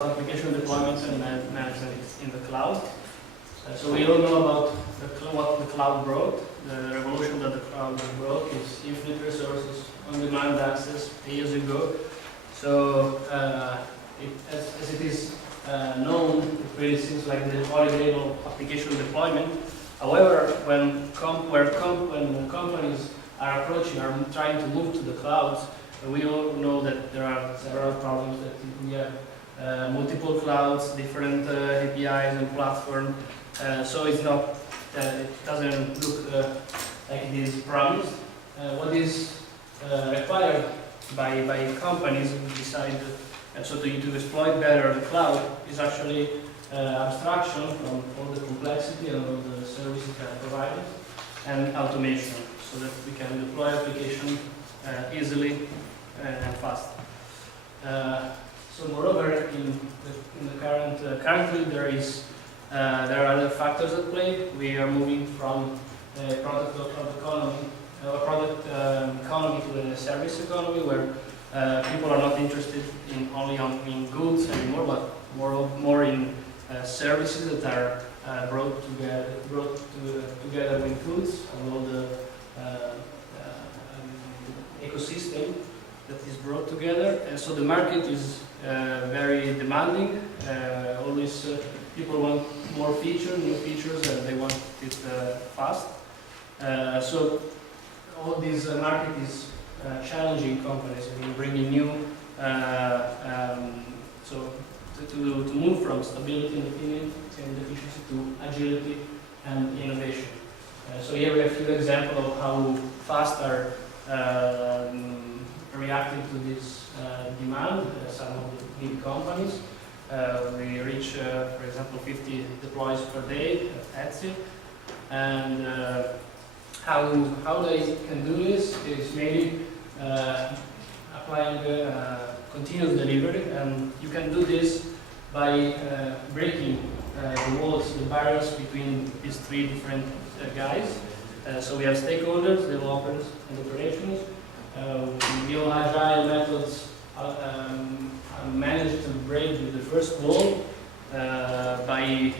application deployment and management in the cloud. So we all know about what the cloud brought. The revolution that the cloud brought is infinite resources, on-demand access, pay-as-you-go. So as it is known, it really seems like the holy grail of application deployment. However, when companies are approaching, are trying to move to the clouds, we all know that there are several problems that we have. Multiple clouds, different APIs and platforms, so it's not, it doesn't look like it is promised. What is required by companies who decide to exploit better the cloud is actually abstraction from all the complexity and all the services that are provided, and automation, so that we can deploy applications easily and fast. So moreover, in the currently there are other factors at play. We are moving from a product economy to a service economy, where people are not interested in only in goods anymore, but more in services that are brought together with goods, and all the ecosystem that is brought together. And so the market is very demanding. Always people want more features, new features, and they want it fast. So all this market is challenging companies in bringing new, so to move from stability and efficiency to agility and innovation. So here we have a few examples of how fast are reacting to this demand. Some of the big companies, we reach, for example, 50 deploys per day at Etsy, and how they can do this is mainly applying continuous delivery, and you can do this by breaking the walls, the barriers between these three different guys. So we have stakeholders, developers, and operations. New agile methods managed to break the first wall by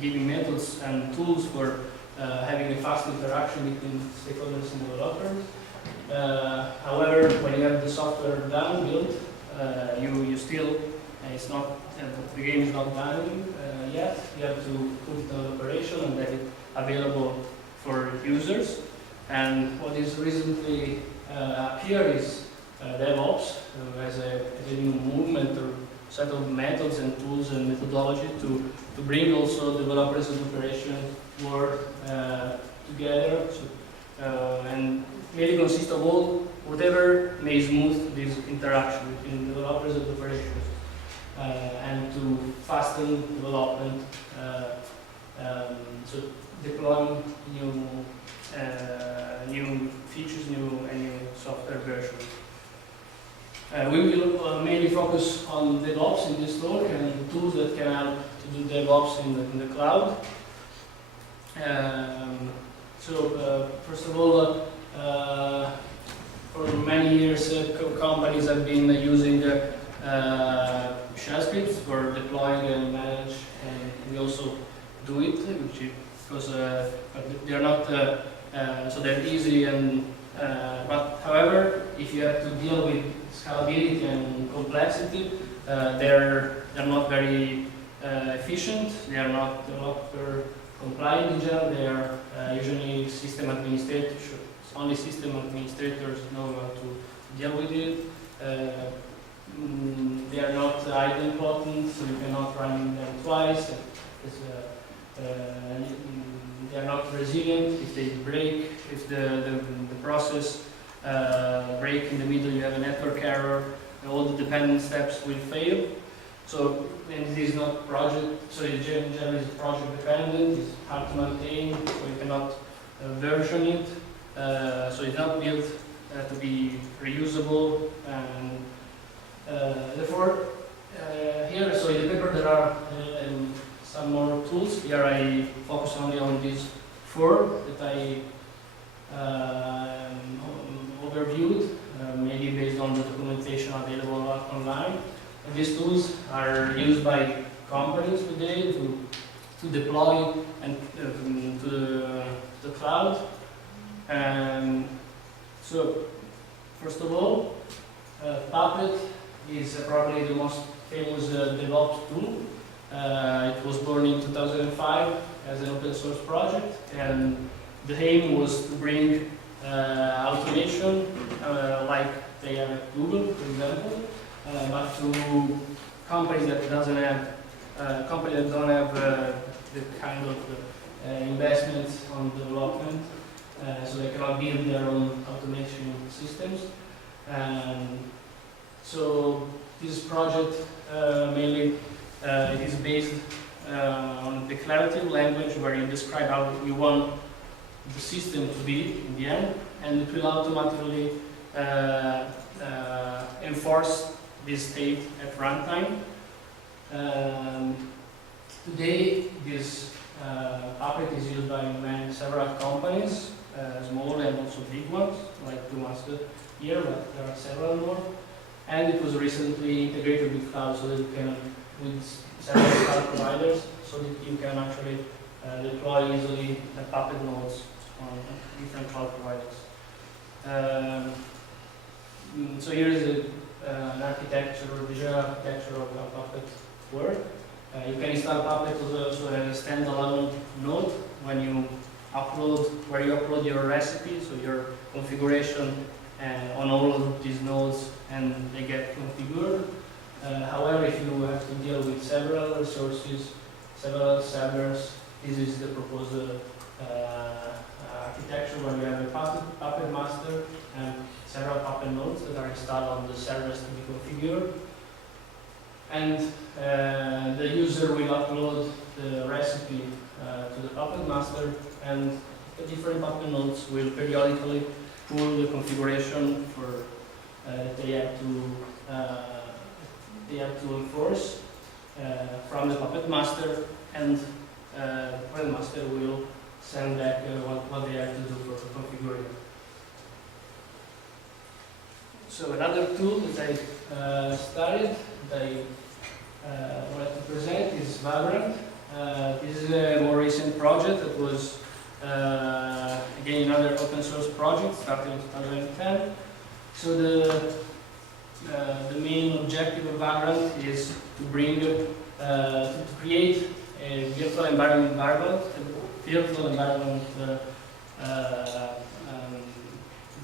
giving methods and tools for having a fast interaction between stakeholders and developers. However, when you have the software done, built, you still, it's not, the game is not done yet. You have to put it on operation and have it available for users. And what is recently appeared is DevOps as a new movement or set of methods and tools and methodology to bring also developers and operations work together, and really consist of all whatever may smooth this interaction between developers and operations, and to fasten development, so deploying new features, new software versions. We will mainly focus on DevOps in this talk and the tools that can help to do DevOps in the cloud. First of all, for many years, companies have been using shell scripts for deploying and manage, and we also do it, because they are not so they're easy, and but however, if you have to deal with scalability and complexity, they're not very efficient. They are not developer compliant in general. They are usually system administrators. Only system administrators know how to deal with it. They are not idempotent, so you cannot run them twice. They are not resilient. If they break, if the process break in the middle, you have a network error, all the dependent steps will fail. So, and it is not project, so it generally is project dependent, it's hard to maintain, so you cannot version it. So it's not built to be reusable, and therefore here, so in the paper there are some more tools. Here I focus only on these four that I overviewed, maybe based on the documentation available online. These tools are used by companies today to deploy and to the cloud. So, first of all, Puppet is probably the most famous DevOps tool. It was born in 2005 as an open source project, and the aim was to bring automation, like they have at Google, for example, but to companies that don't have the kind of investments on development, so they cannot build their own automation systems. So this project mainly it is based on declarative language, where you describe how you want the system to be in the end, and it will automatically enforce this state at runtime. Today, this Puppet is used by several companies, small and also big ones, like the ones here, but there are several more. And it was recently integrated with cloud, so that you can, with several cloud providers, so that you can actually deploy easily Puppet nodes on different cloud providers. So here is an architecture, visual architecture of how Puppet works. You can install Puppet also as a standalone node when you where you upload your recipe, so your configuration on all of these nodes, and they get configured. However, if you have to deal with several resources, several servers, this is the proposed architecture, where you have a Puppet master and several Puppet nodes that are installed on the servers to be configured. And the user will upload the recipe to the Puppet master, and the different Puppet nodes will periodically pull the configuration for they have to enforce from the Puppet master, and the Puppet master will send back what they have to do for configuring. So another tool that I studied, that I wanted to present, is Vagrant. This is a more recent project that was again another open source project started in 2010. So the main objective of Vagrant is to bring to create a virtual environment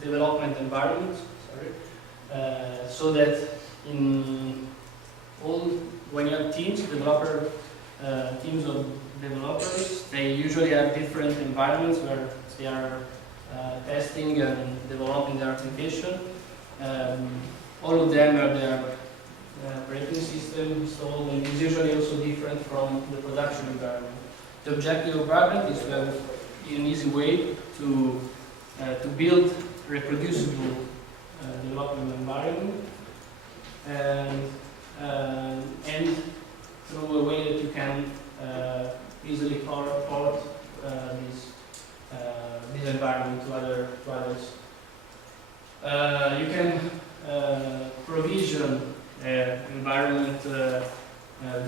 development environment. So that when you have teams of developers, they usually have different environments where they are testing and developing their application. All of them have their operating system installed, and is usually also different from the production environment. The objective of Vagrant is to have an easy way to build reproducible development environment, and through a way that you can easily port this environment to others. You can provision environment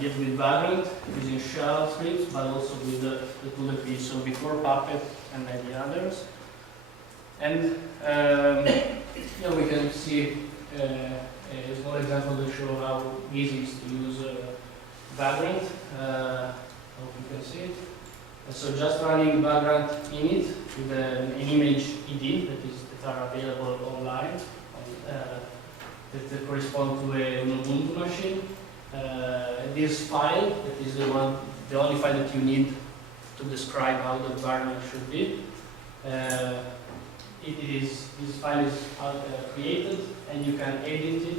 built with Vagrant using shell scripts, but also with the tool that we saw before, Puppet and many others. And here we can see a small example to show how easy it is to use Vagrant. Hope you can see it. So just running Vagrant init with an image ID that are available online that correspond to an Ubuntu machine. This file, that is the only file that you need to describe how the environment should be. This file is created, and you can edit it.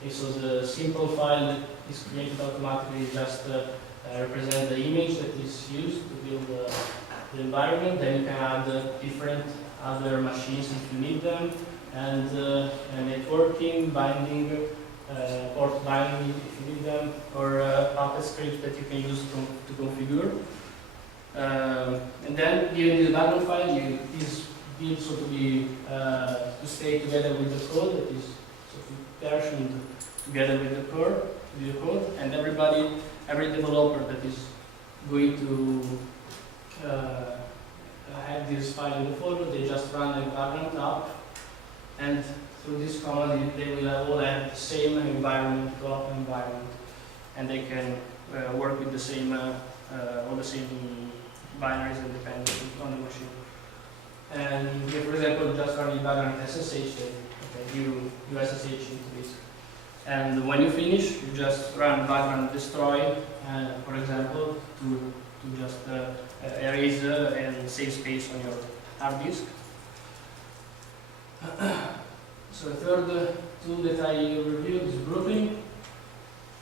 Okay, so the simple file that is created automatically just represents the image that is used to build the environment. Then you can add different other machines if you need them, and networking, binding, port binding if you need them, or Puppet scripts that you can use to configure. And then given the Vagrant file, is built so to stay together with the code, that is so to version together with the core. your code, and every developer that is going to have this file in the folder, they just run a background app, and through this command they will all have the same environment, development environment, and they can work with the same all the same binaries and dependencies on the machine. And here, for example, just running background SSH, okay, you SSH into this. And when you finish, you just run background destroy, for example, to just erase and save space on your hard disk. So the third tool that I reviewed is Brooklyn,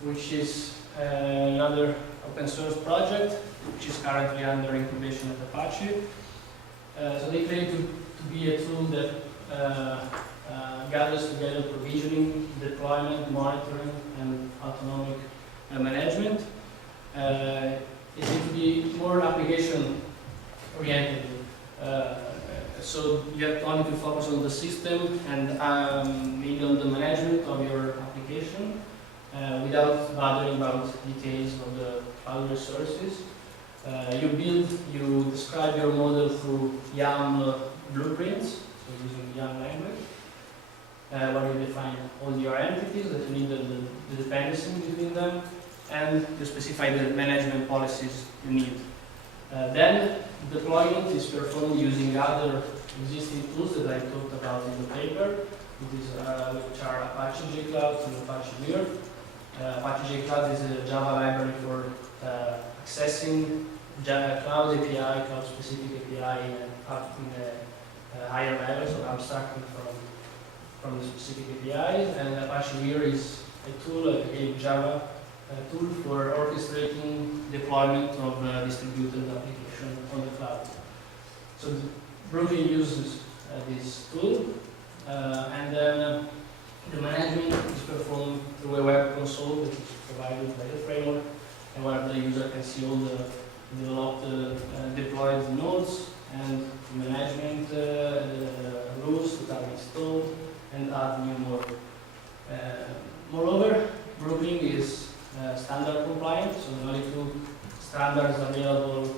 which is another open source project, which is currently under incubation at Apache. So they claim to be a tool that gathers together provisioning, deployment, monitoring, and autonomic management. It needs to be more application oriented. So you have only to focus on the system and maybe on the management of your application without bothering about details of the cloud resources. You describe your model through YAML blueprints, so using YAML language, where you define all your entities that you need the dependency between them, and you specify the management policies you need. Then deployment is performed using other existing tools that I talked about in the paper, which are Apache JCloud and Apache Mir. Apache JCloud is a Java library for accessing Java Cloud API, cloud-specific API in a higher level, so abstracting from the specific APIs. And Apache Mir is a tool, a Java tool for orchestrating deployment of distributed application on the cloud. So Brooklyn uses this tool, and then the management is performed through a web console that is provided by the framework, and where the user can see all the developed deployed nodes and management rules that are installed and add new more. Moreover, Brooklyn is standard compliant, so the only two standards available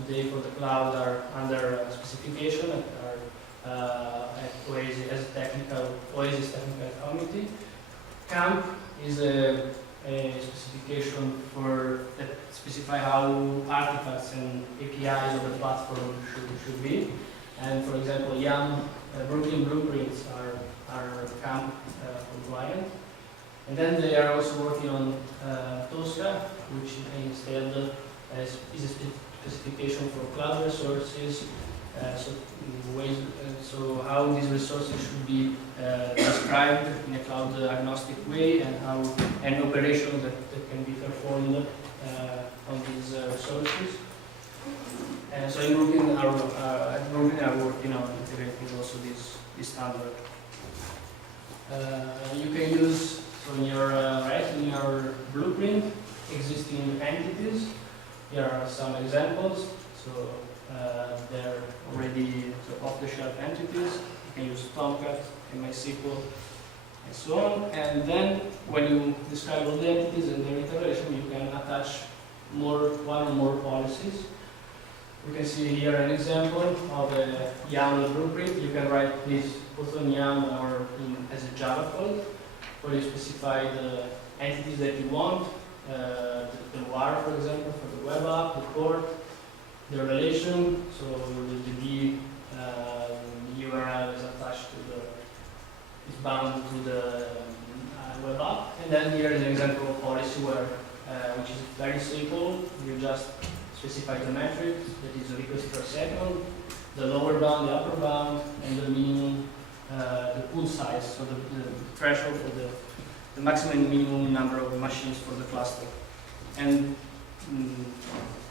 today for the cloud are under specification and are at Oasis as technical committee. CAMP is a specification that specify how artifacts and APIs of the platform should be. And for example, Brooklyn blueprints are CAMP compliant. And then they are also working on Tosca, which instead is a specification for cloud resources. So how these resources should be described in a cloud agnostic way, and how an operation that can be performed on these resources. And so in Brooklyn, at Brooklyn are working on integrating also this standard. You can use in your blueprint existing entities. Here are some examples. So they're already off-the-shelf entities. You can use Tomcat, MySQL, and so on. And then when you describe all the entities and their integration, you can attach one or more policies. You can see here an example of a YAML blueprint. You can write this both on YAML or as a Java code, where you specify the entities that you want, the var, for example, for the web app, the port, the relation, so the DB URL is attached is bound to the web app. And then here is an example of policy which is very simple. You just specify the metric, that is request per second, the lower bound, the upper bound, and the minimum, the pool size, so the threshold for the maximum and minimum number of machines for the cluster. And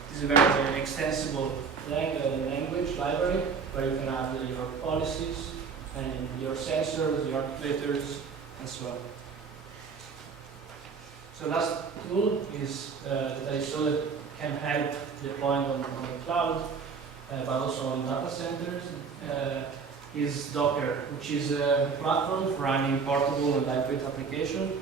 this is a very extensible language library where you can add your policies and your sensors, your actuators, and so on. So last tool is that I saw that can help deploying on the cloud, but also on data centers, is Docker, which is a platform for running portable and lightweight application.